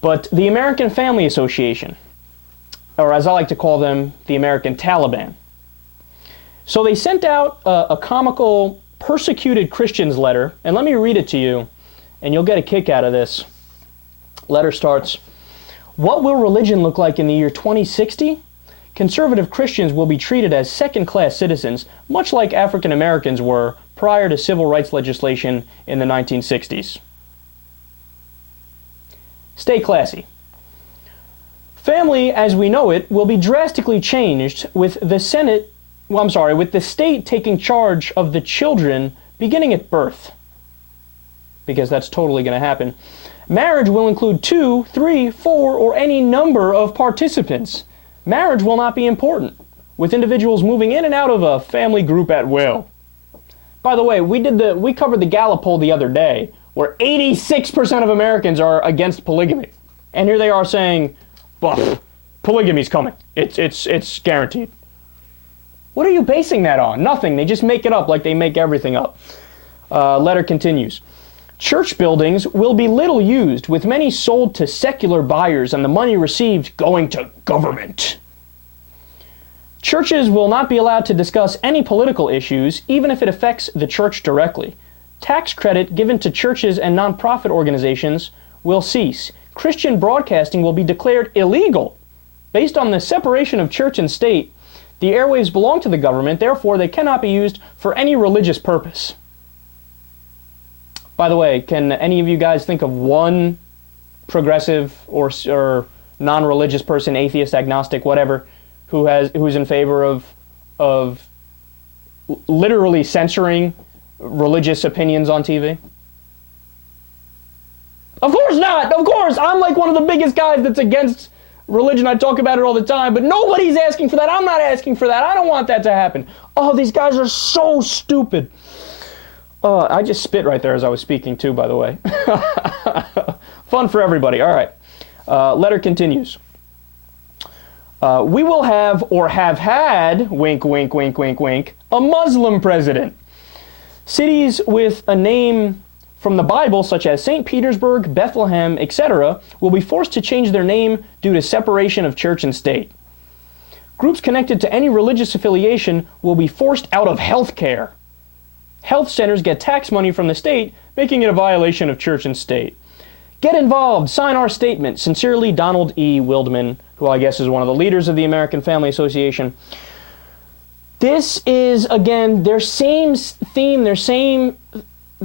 But the American Family Association, or as I like to call them, the American Taliban. So they sent out a comical Persecuted Christians letter, and let me read it to you, and you'll get a kick out of this. Letter starts, "What will religion look like in the year 2060? Conservative Christians will be treated as second-class citizens, much like African Americans were prior to civil rights legislation in the 1960s. Stay classy. Family, as we know it, will be drastically changed with the state taking charge of the children beginning at birth, because that's totally going to happen. Marriage will include 2, 3, 4, or any number of participants. Marriage will not be important, with individuals moving in and out of a family group at will." By the way, we covered the Gallup poll the other day, where 86% of Americans are against polygamy. And here they are saying, well, polygamy's coming. It's guaranteed. What are you basing that on? Nothing. They just make it up like they make everything up. Letter continues. "Church buildings will be little used, with many sold to secular buyers and the money received going to government. Churches will not be allowed to discuss any political issues, even if it affects the church directly. Tax credit given to churches and nonprofit organizations will cease. Christian broadcasting will be declared illegal. Based on the separation of church and state, the airwaves belong to the government, therefore they cannot be used for any religious purpose." By the way, can any of you guys think of one progressive or non-religious person, atheist, agnostic, whatever, who's in favor of literally censoring religious opinions on TV? Of course not! Of course! I'm like one of the biggest guys that's against religion. I talk about it all the time, but nobody's asking for that. I'm not asking for that. I don't want that to happen. Oh, these guys are so stupid. I just spit right there as I was speaking too, by the way. Fun for everybody. All right. Letter continues. "We will have, or have had, wink, wink, wink, wink, wink, a Muslim president. Cities with a name from the Bible, such as St. Petersburg, Bethlehem, etc., will be forced to change their name due to separation of church and state. Groups connected to any religious affiliation will be forced out of health care. Health centers get tax money from the state, making it a violation of church and state. Get involved. Sign our statement. Sincerely, Donald E. Wildman," who I guess is one of the leaders of the American Family Association. This is, again, their same theme, the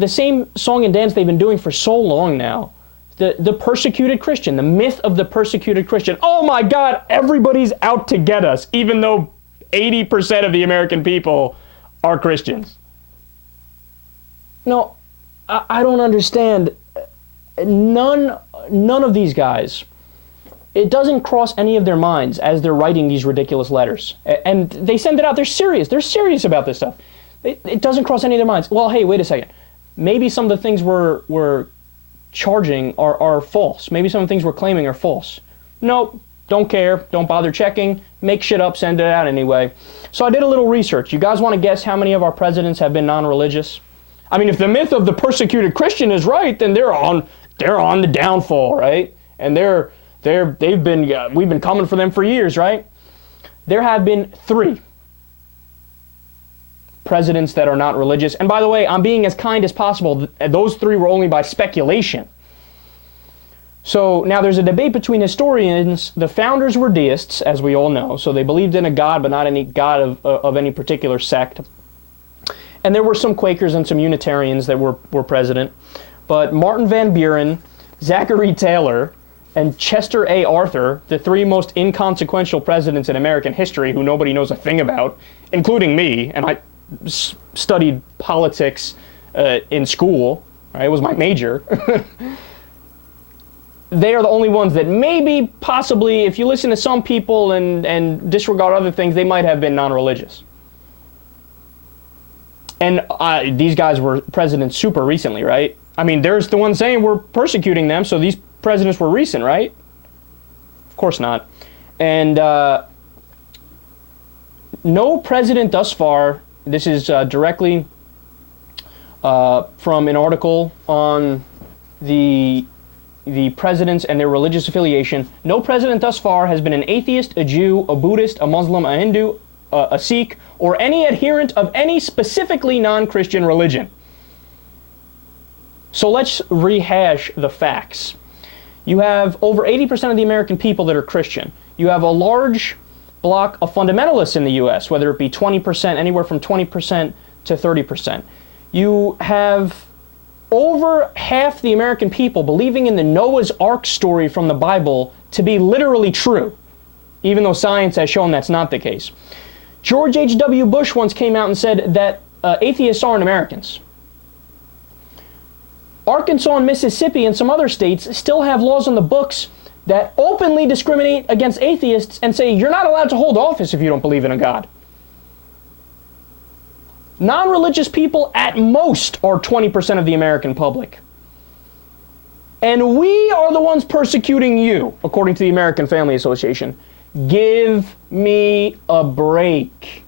same song and dance they've been doing for so long now. The persecuted Christian, the myth of the persecuted Christian. Oh my God, everybody's out to get us, even though 80% of the American people are Christians. No, I don't understand. None of these guys, it doesn't cross any of their minds as they're writing these ridiculous letters. And they send it out. They're serious. They're serious about this stuff. It doesn't cross any of their minds. Well, hey, wait a second. Maybe some of the things we're charging are false. Maybe some of the things we're claiming are false. Nope, don't care. Don't bother checking. Make shit up, send it out anyway. So I did a little research. You guys want to guess how many of our presidents have been non-religious? I mean, if the myth of the persecuted Christian is right, then they're on the downfall, right? And we've been coming for them for years, right? There have been 3 presidents that are not religious. And by the way, I'm being as kind as possible. Those 3 were only by speculation. So now there's a debate between historians. The founders were deists, as we all know. So they believed in a God, but not any God of any particular sect. And there were some Quakers and some Unitarians that were president. But Martin Van Buren, Zachary Taylor, and Chester A. Arthur, the 3 most inconsequential presidents in American history who nobody knows a thing about, including me, and I studied politics in school, right? It was my major. They are the only ones that maybe, possibly, if you listen to some people and disregard other things, they might have been non-religious. And these guys were presidents super recently, right? I mean, there's the one saying we're persecuting them, so these presidents were recent, right? Of course not. And no president thus far, this is directly from an article on the the presidents and their religious affiliation. No president thus far has been an atheist, a Jew, a Buddhist, a Muslim, a Hindu, a Sikh, or any adherent of any specifically non-Christian religion. So let's rehash the facts. You have over 80% of the American people that are Christian. You have a large block of fundamentalists in the U.S., whether it be 20%, anywhere from 20% to 30%. You have over half the American people believing in the Noah's Ark story from the Bible to be literally true, even though science has shown that's not the case. George H.W. Bush once came out and said that atheists aren't Americans. Arkansas and Mississippi and some other states still have laws on the books that openly discriminate against atheists and say you're not allowed to hold office if you don't believe in a God. Non-religious people at most are 20% of the American public. And we are the ones persecuting you, according to the American Family Association. Give me a break.